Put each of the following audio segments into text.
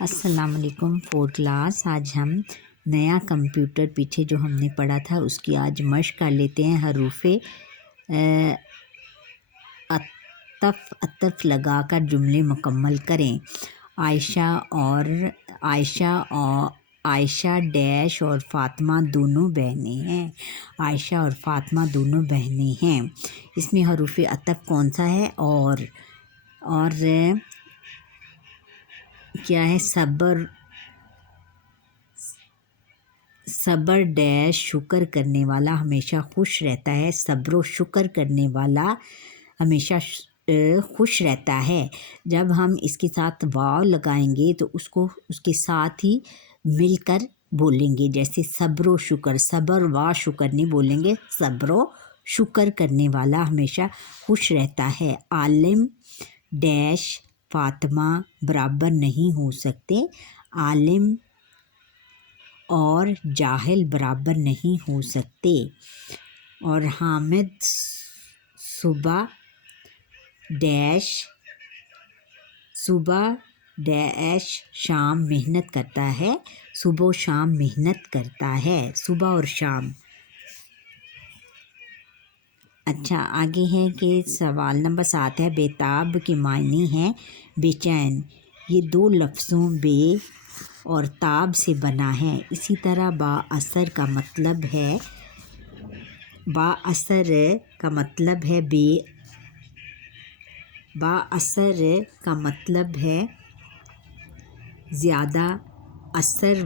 السلام علیکم fourth class. آج ہم نیا کمپیوٹر پیچھے جو ہم نے پڑھا تھا اس کی آج مشق کر لیتے ہیں۔ حروف عطف لگا کر جملے مکمل کریں۔ عائشہ ڈیش اور فاطمہ دونوں بہنیں ہیں۔ عائشہ اور فاطمہ دونوں بہنیں ہیں۔ اس میں حروف عطف کون سا ہے؟ اور کیا ہے؟ صبر ڈیش شکر کرنے والا ہمیشہ خوش رہتا ہے۔ صبر و شکر کرنے والا ہمیشہ خوش رہتا ہے۔ جب ہم اس کے ساتھ واو لگائیں گے تو اس کے ساتھ ہی مل کر بولیں گے، جیسے صبر و شکر، صبر و شکر نہیں بولیں گے، صبر و شکر کرنے والا ہمیشہ خوش رہتا ہے۔ عالم ڈیش فاطمہ برابر نہیں ہو سکتے۔ عالم اور جاہل برابر نہیں ہو سکتے۔ اور حامد صبح شام محنت کرتا ہے۔ صبح و شام محنت کرتا ہے، صبح اور شام۔ اچھا، آگے ہے کہ سوال نمبر 7 ہے، بیتاب کے معنی ہیں بے چین۔ یہ دو لفظوں بے اور تاب سے بنا ہے۔ اسی طرح بااثر کا مطلب ہے زیادہ اثر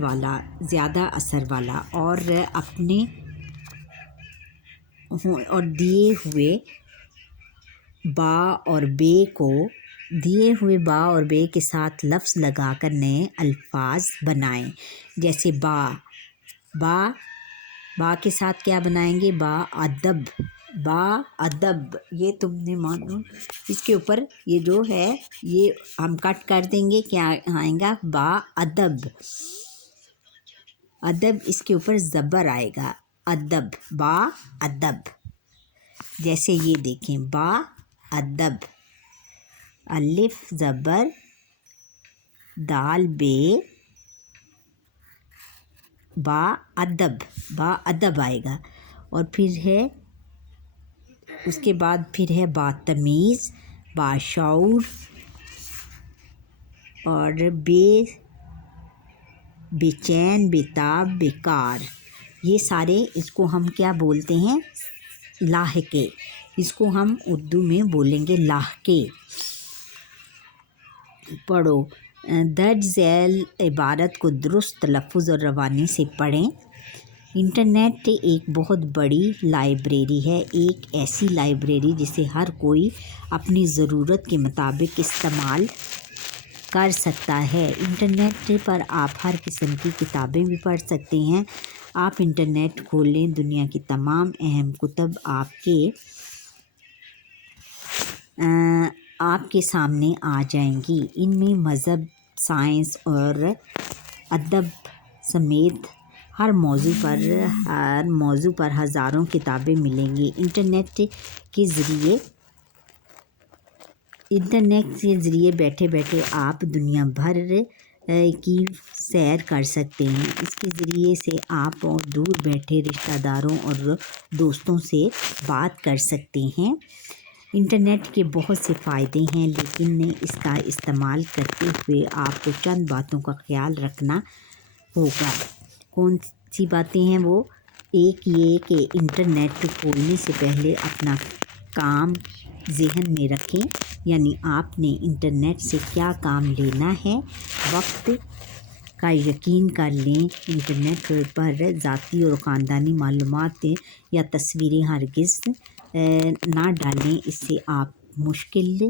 والا اور دیے ہوئے با اور بے کے ساتھ لفظ لگا کر نئے الفاظ بنائیں۔ جیسے با کے ساتھ کیا بنائیں گے؟ با ادب۔ یہ تم نے مانو، اس کے اوپر یہ جو ہے یہ ہم کٹ کر دیں گے، کیا آئے گا؟ با ادب۔ اس کے اوپر زبر آئے گا، ادب، با ادب۔ جیسے یہ دیکھیں، با ادب، الف زبر دال بے، با ادب آئے گا۔ اور پھر ہے اس کے بعد ہے باتمیز، باشعور اور بے چین، بیتاب، بیکار۔ یہ سارے اس کو ہم کیا بولتے ہیں؟ لاحقے۔ اس کو ہم اردو میں بولیں گے لاحقے۔ پڑھو، درج ذیل عبارت کو درست تلفظ اور روانی سے پڑھیں۔ انٹرنیٹ ایک بہت بڑی لائبریری ہے، ایک ایسی لائبریری جسے ہر کوئی اپنی ضرورت کے مطابق استعمال کر سکتا ہے۔ انٹرنیٹ پر آپ ہر قسم کی کتابیں بھی پڑھ سکتے ہیں۔ آپ انٹرنیٹ کھولیں، دنیا کی تمام اہم کتب آپ کے سامنے آ جائیں گی۔ ان میں مذہب، سائنس اور ادب سمیت ہر موضوع پر ہزاروں کتابیں ملیں گی۔ انٹرنیٹ کے ذریعے بیٹھے بیٹھے آپ دنیا بھر کی سیر کر سکتے ہیں۔ اس کے ذریعے سے آپ اور دور بیٹھے رشتہ داروں اور دوستوں سے بات کر سکتے ہیں۔ انٹرنیٹ کے بہت سے فائدے ہیں، لیکن اس کا استعمال کرتے ہوئے آپ کو چند باتوں کا خیال رکھنا ہوگا۔ کون سی باتیں ہیں وہ؟ ایک یہ کہ انٹرنیٹ کھولنے سے پہلے اپنا کام ذہن میں رکھیں، یعنی آپ نے انٹرنیٹ سے کیا کام لینا ہے، وقت کا یقین کر لیں۔ انٹرنیٹ پر ذاتی اور خاندانی معلومات یا تصویریں ہرگز نہ ڈالیں، اس سے آپ مشکل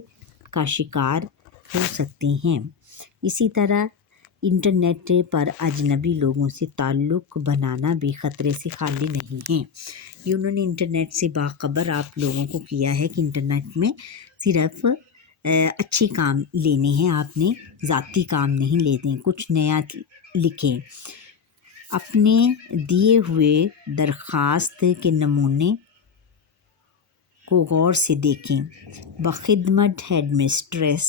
کا شکار ہو سکتے ہیں۔ اسی طرح انٹرنیٹ پر اجنبی لوگوں سے تعلق بنانا بھی خطرے سے خالی نہیں ہے۔ یہ انہوں نے انٹرنیٹ سے باخبر آپ لوگوں کو کیا ہے کہ انٹرنیٹ میں صرف اچھی کام لینے ہیں، آپ نے ذاتی کام نہیں لینے، کچھ نیا لکھیں۔ اپنے دیے ہوئے درخواست کے نمونے کو غور سے دیکھیں۔ بخدمت ہیڈ مسٹریس